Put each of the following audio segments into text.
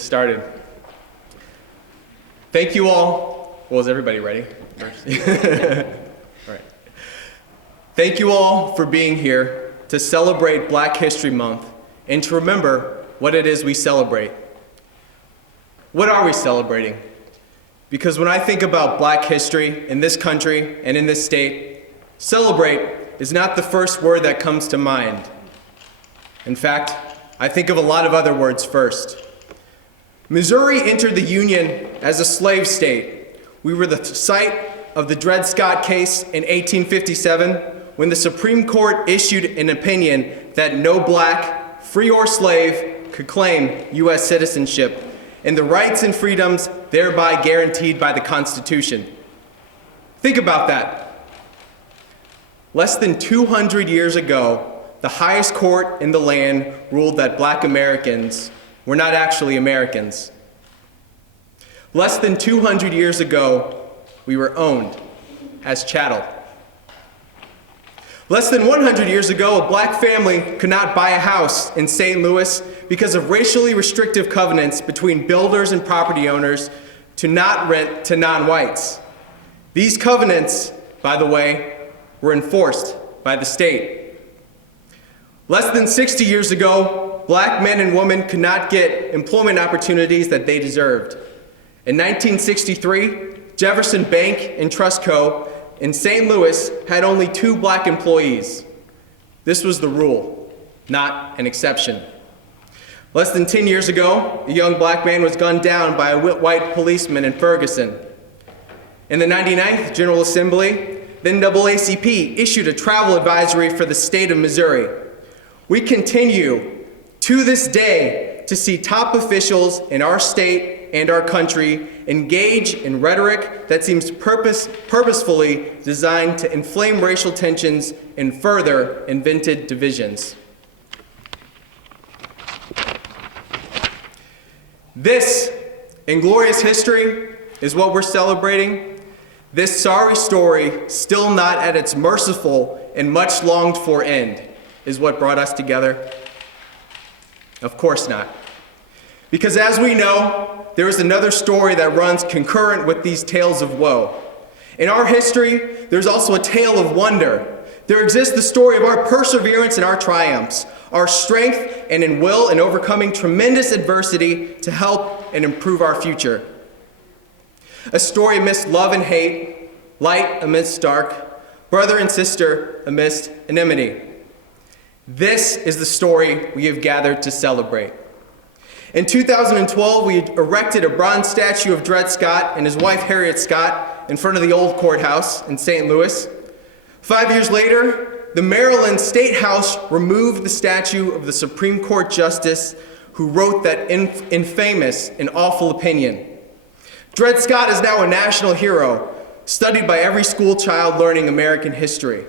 Started. Thank you all. Well, is everybody ready? First? All right. Thank you all for being here to celebrate Black History Month and to remember what it is we celebrate. What are we celebrating? Because when I think about Black history in this country and in this state, celebrate is not the first word that comes to mind. In fact, I think of a lot of other words first. Missouri entered the Union as a slave state. We were the site of the Dred Scott case in 1857 when the Supreme Court issued an opinion that no black, free or slave, could claim U.S. citizenship and the rights and freedoms thereby guaranteed by the Constitution. Think about that. Less than 200 years ago, the highest court in the land ruled that Black Americans were not actually Americans. Less than 200 years ago, we were owned as chattel. Less than 100 years ago, a black family could not buy a house in St. Louis because of racially restrictive covenants between builders and property owners to not rent to non-whites. These covenants, by the way, were enforced by the state. Less than 60 years ago, black men and women could not get employment opportunities that they deserved. In 1963, Jefferson Bank and Trust Co. in St. Louis had only 2 black employees. This was the rule, not an exception. Less than 10 years ago, a young black man was gunned down by a white policeman in Ferguson. In the 99th General Assembly, the NAACP issued a travel advisory for the state of Missouri. We continue to this day to see top officials in our state and our country engage in rhetoric that seems purposefully designed to inflame racial tensions and further invented divisions. This inglorious history is what we're celebrating. This sorry story, still not at its merciful and much longed for end, is what brought us together? Of course not. Because as we know, there is another story that runs concurrent with these tales of woe. In our history, there's also a tale of wonder. There exists the story of our perseverance and our triumphs, our strength and in will in overcoming tremendous adversity to help and improve our future. A story amidst love and hate, light amidst dark, brother and sister amidst enmity. This is the story we have gathered to celebrate. In 2012, we erected a bronze statue of Dred Scott and his wife Harriet Scott in front of the old courthouse in St. Louis. 5 years later, the Maryland State House removed the statue of the Supreme Court Justice who wrote that infamous and awful opinion. Dred Scott is now a national hero, studied by every school child learning American history.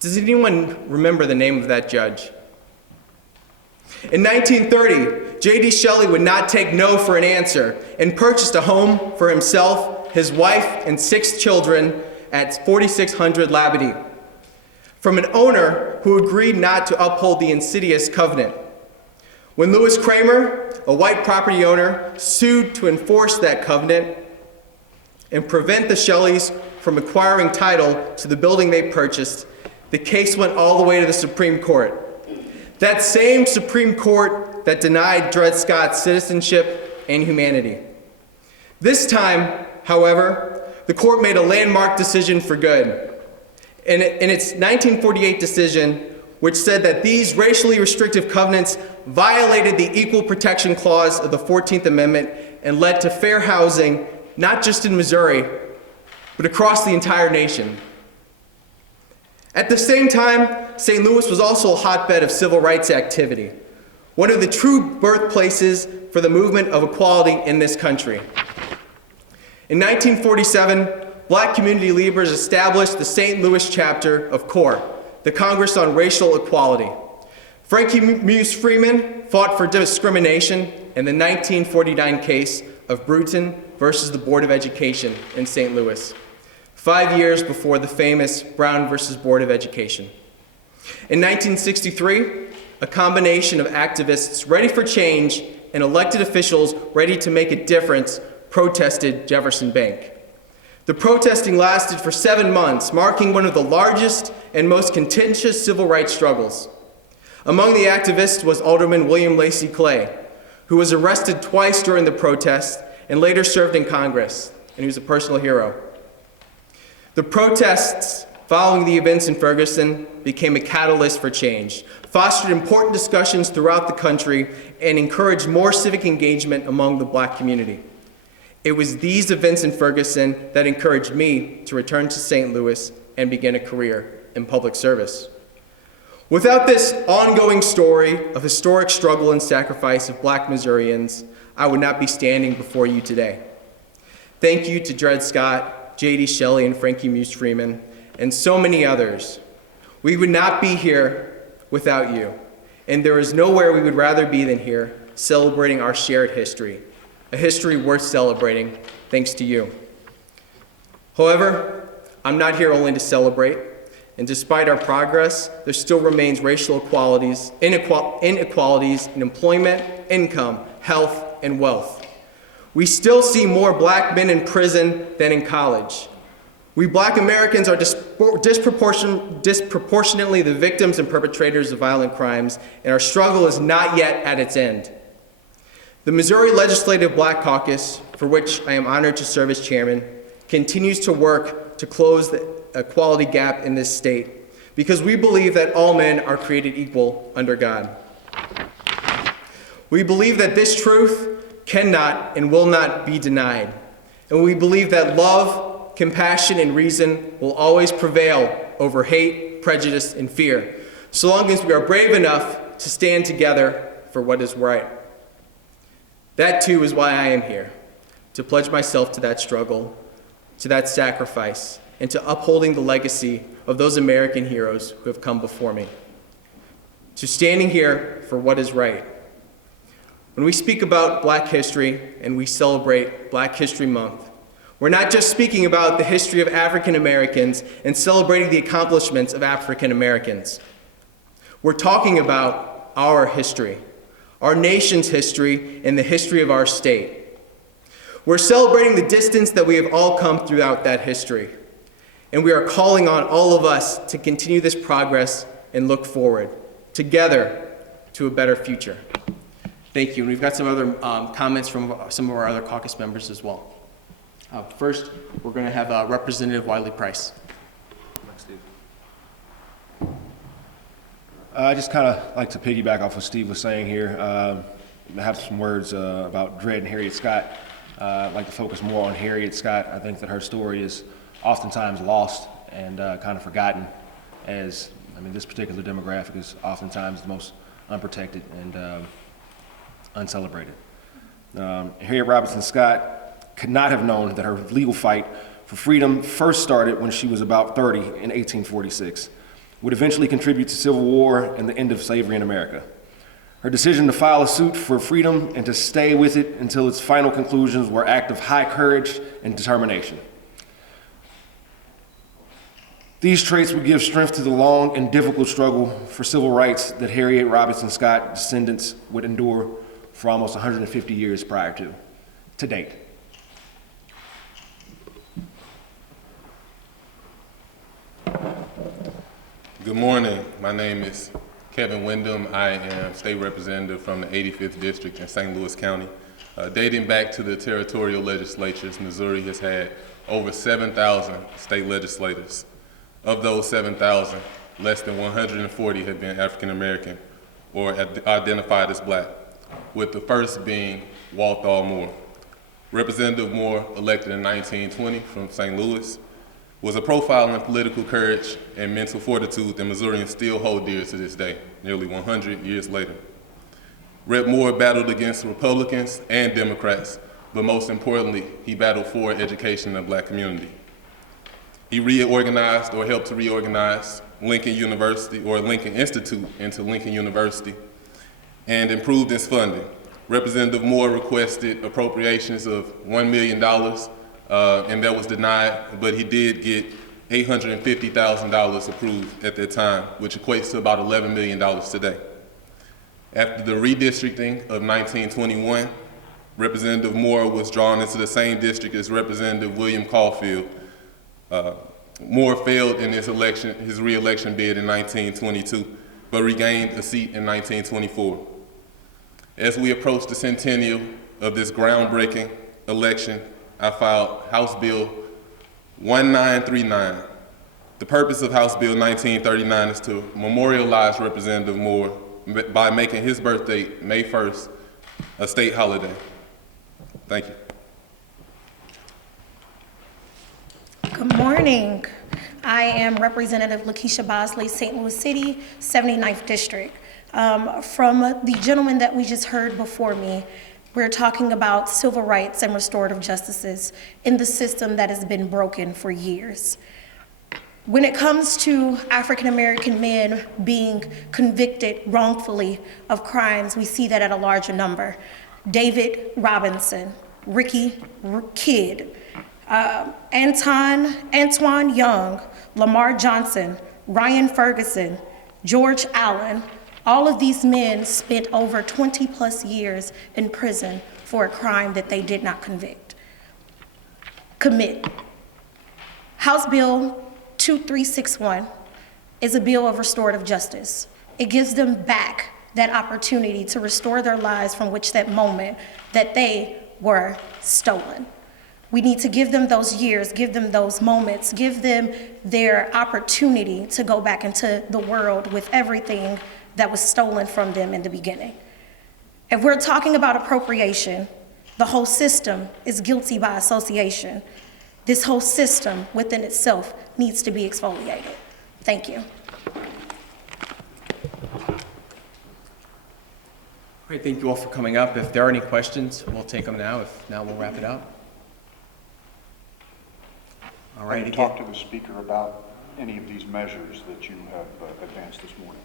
Does anyone remember the name of that judge? In 1930, J.D. Shelley would not take no for an answer and purchased a home for himself, his wife, and 6 children at 4600 Labadie from an owner who agreed not to uphold the insidious covenant. When Lewis Kramer, a white property owner, sued to enforce that covenant and prevent the Shelleys from acquiring title to the building they purchased, the case went all the way to the Supreme Court. That same Supreme Court that denied Dred Scott citizenship and humanity. This time, however, the court made a landmark decision for good. In its 1948 decision, which said that these racially restrictive covenants violated the Equal Protection Clause of the 14th Amendment and led to fair housing, not just in Missouri, but across the entire nation. At the same time, St. Louis was also a hotbed of civil rights activity, one of the true birthplaces for the movement of equality in this country. In 1947, black community leaders established the St. Louis chapter of CORE, the Congress on Racial Equality. Frankie Muse Freeman fought for discrimination in the 1949 case of Bruton versus the Board of Education in St. Louis, 5 years before the famous Brown versus Board of Education. In 1963, a combination of activists ready for change and elected officials ready to make a difference protested Jefferson Bank. The protesting lasted for 7 months, marking one of the largest and most contentious civil rights struggles. Among the activists was Alderman William Lacey Clay, who was arrested twice during the protest and later served in Congress, and he was a personal hero. The protests following the events in Ferguson became a catalyst for change, fostered important discussions throughout the country, and encouraged more civic engagement among the Black community. It was these events in Ferguson that encouraged me to return to St. Louis and begin a career in public service. Without this ongoing story of historic struggle and sacrifice of Black Missourians, I would not be standing before you today. Thank you to Dred Scott, J.D. Shelley, and Frankie Muse-Freeman, and so many others. We would not be here without you, and there is nowhere we would rather be than here, celebrating our shared history, a history worth celebrating, thanks to you. However, I'm not here only to celebrate, and despite our progress, there still remains racial inequalities in employment, income, health, and wealth. We still see more Black men in prison than in college. We Black Americans are disproportionately the victims and perpetrators of violent crimes, and our struggle is not yet at its end. The Missouri Legislative Black Caucus, for which I am honored to serve as chairman, continues to work to close the equality gap in this state because we believe that all men are created equal under God. We believe that this truth cannot and will not be denied, and we believe that love, compassion, and reason will always prevail over hate, prejudice, and fear, so long as we are brave enough to stand together for what is right. That too is why I am here, to pledge myself to that struggle, to that sacrifice, and to upholding the legacy of those American heroes who have come before me, to standing here for what is right. When we speak about Black history and we celebrate Black History Month, we're not just speaking about the history of African Americans and celebrating the accomplishments of African Americans. We're talking about our history, our nation's history, and the history of our state. We're celebrating the distance that we have all come throughout that history, and we are calling on all of us to continue this progress and look forward, together, to a better future. Thank you, and we've got some other comments from some of our other caucus members as well. First, we're going to have Representative Wiley Price. I just kind of like to piggyback off what Steve was saying here. I have some words about Dred and Harriet Scott. I'd like to focus more on Harriet Scott. I think that her story is oftentimes lost and kind of forgotten, as this particular demographic is oftentimes the most unprotected and uncelebrated. Harriet Robinson Scott could not have known that her legal fight for freedom first started when she was about 30 in 1846, would eventually contribute to civil war and the end of slavery in America. Her decision to file a suit for freedom and to stay with it until its final conclusions were an act of high courage and determination. These traits would give strength to the long and difficult struggle for civil rights that Harriet Robinson Scott descendants would endure for almost 150 years prior to date. Good morning. My name is Kevin Wyndham. I am state representative from the 85th District in St. Louis County. Dating back to the territorial legislatures, Missouri has had over 7,000 state legislators. Of those 7,000, less than 140 have been African American or identified as Black, with the first being Walthall Moore. Representative Moore, elected in 1920 from St. Louis, was a profile in political courage and mental fortitude that Missourians still hold dear to this day, nearly 100 years later. Rep. Moore battled against Republicans and Democrats, but most importantly, he battled for education in the Black community. He reorganized or helped to reorganize Lincoln University or Lincoln Institute into Lincoln University and improved its funding. Representative Moore requested appropriations of $1 million and that was denied, but he did get $850,000 approved at that time, which equates to about $11 million today. After the redistricting of 1921, Representative Moore was drawn into the same district as Representative William Caulfield. Moore failed in his re-election bid in 1922, but regained a seat in 1924. As we approach the centennial of this groundbreaking election, I filed House Bill 1939. The purpose of House Bill 1939 is to memorialize Representative Moore by making his birthday, May 1st, a state holiday. Thank you. Good morning. I am Representative Lakeisha Bosley, St. Louis City, 79th District. From the gentleman that we just heard before me, we're talking about civil rights and restorative justices in the system that has been broken for years. When it comes to African American men being convicted wrongfully of crimes, we see that at a larger number. David Robinson, Ricky Kidd, Antoine Young, Lamar Johnson, Ryan Ferguson, George Allen, all of these men spent over 20 plus years in prison for a crime that they did not commit. House Bill 2361 is a bill of restorative justice. It gives them back that opportunity to restore their lives from which that moment that they were stolen. We need to give them those years, give them those moments, give them their opportunity to go back into the world with everything that was stolen from them in the beginning. If we're talking about appropriation, the whole system is guilty by association. This whole system within itself needs to be exfoliated. Thank you. All right, thank you all for coming up. If there are any questions, we'll take them now. If not, we'll wrap it up. All right. Have you talked to the speaker about any of these measures that you have advanced this morning?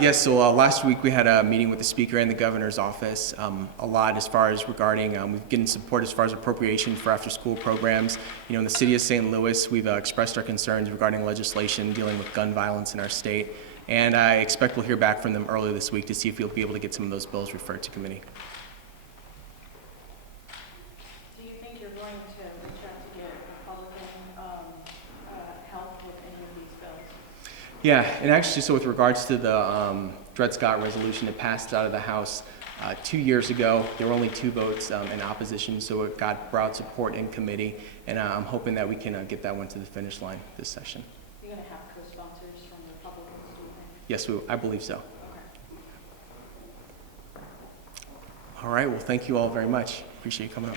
Yes, so last week we had a meeting with the speaker and the governor's office, a lot as far as regarding, we've gotten support as far as appropriation for after-school programs. You know, in the city of St. Louis, we've expressed our concerns regarding legislation dealing with gun violence in our state, and I expect we'll hear back from them early this week to see if we'll be able to get some of those bills referred to committee. Do you think you're going to reach out to get Republican help with any of these bills? Yeah, and actually, so with regards to the Dred Scott resolution, it passed out of the House 2 years ago. There were only 2 votes in opposition, so it got broad support in committee, and I'm hoping that we can get that one to the finish line this session. You're going to have co-sponsors from the Republicans, do you think? Yes, I believe so. Okay. All right, well, thank you all very much. Appreciate you coming up.